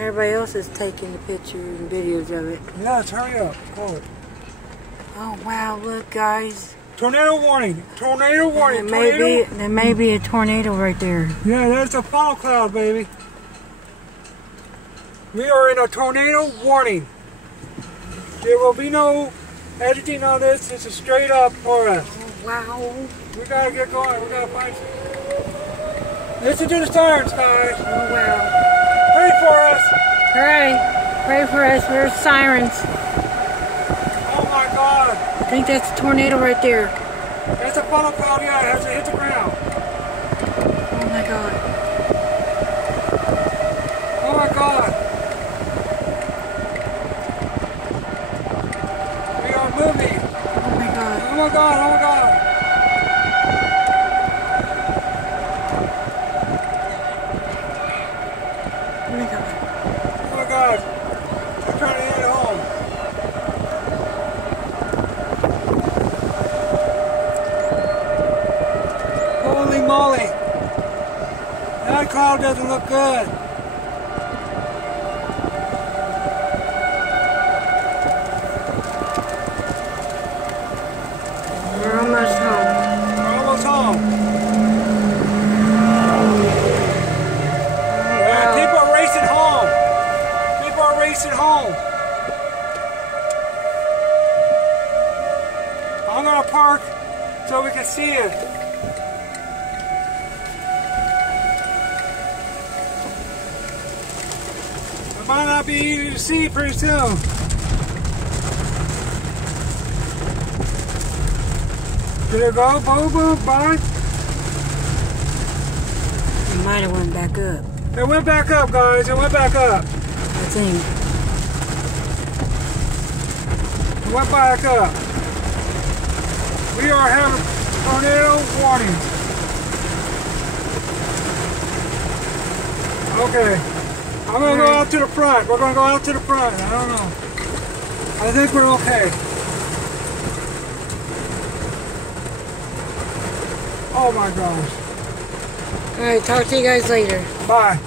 Everybody else is taking the pictures and videos of it. Yeah, let's hurry up. Call it. Oh wow, look guys. Tornado warning. Tornado warning. There may be a tornado right there. Yeah, there's a funnel cloud, baby. We are in a tornado warning. There will be no editing on this. This is straight up for us. Oh, wow. We gotta get going. We gotta find some. Listen to the sirens, guys. Oh wow. Pray for us. Pray for us. There's sirens. Oh my God. I think that's a tornado right there. That's a funnel cloud. Yeah, it has to hit the ground. Oh my God. Oh my God. We are moving. Oh my God. Oh my God. Oh my God. Oh my God. Oh my God. I'm trying to get home. Holy moly. That cloud doesn't look good. We're almost home. We're almost home. People are racing home. People are racing home. I'm gonna park so we can see it. It might not be easy to see pretty soon. Did it go? Boom, boom, bye. It might have went back up. It went back up, guys. It went back up. I think. It went back up. We are having tornado warnings. Okay. I'm going to go out to the front. We're going to go out to the front. I don't know. I think we're okay. Oh my gosh. Alright, talk to you guys later. Bye.